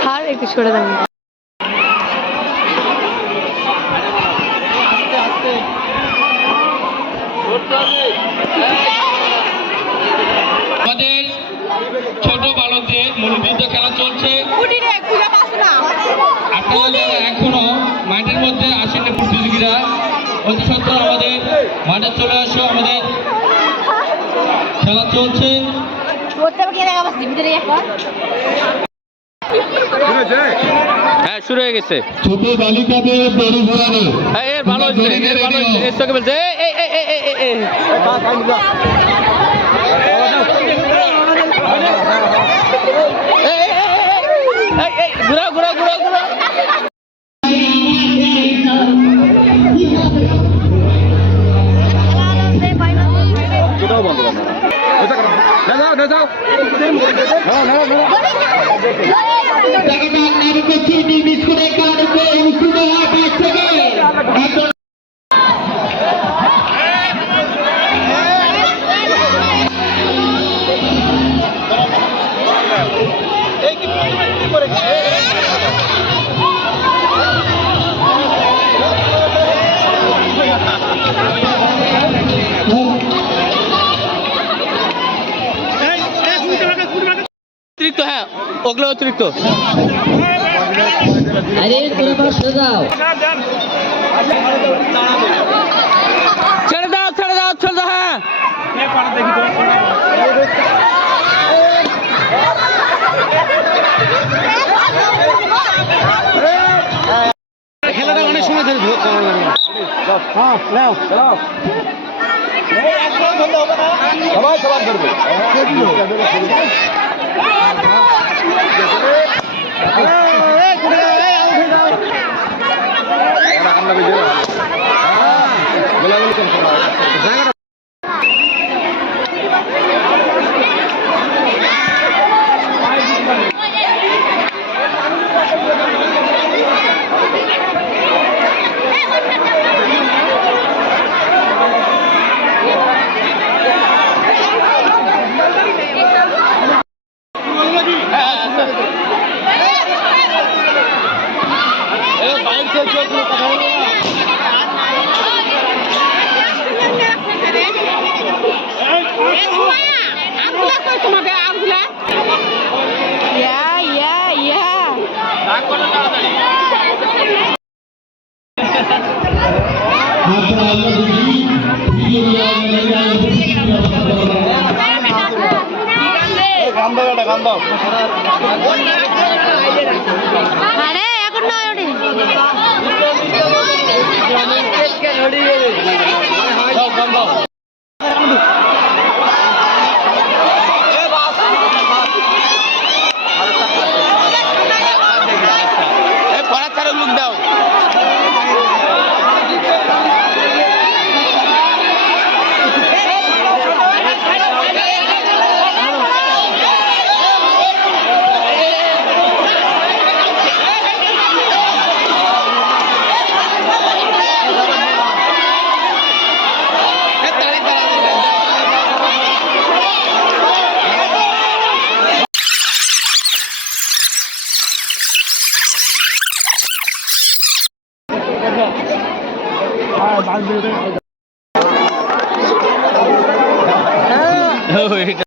Sir একটু সরে দেন। আমাদের ছোট বালকদের মুরব্বিদ্ধ খেলা চলছে। আপনারা যারা এখনো মাঠের মধ্যে আসেননি প্রতিযোগীরা, অতি সত্ত্বর আমাদের মাঠে চলে আসো, আমাদের খেলা চলছে। হ্যাঁ, শুরু হয়ে গেছে। ছোট বালিকাদের দড়ি ঘোরানো। এর ভালো হচ্ছে, এর ভালো হচ্ছে। এর সঙ্গে বলছে ঘুরাও ঘুরাও ঘুরাও ঘুরাও। অতিরিক্ত, হ্যাঁ ওগুলো অতিরিক্ত। ছেড়ে দাও ছেড়ে দাও ছেড়ে দাও। হ্যাঁ খেলাটা অনেক সময় ধরে সবাই সবার ধরবে। আরে এখন নয় পড়া ছাড়া লুক দাও।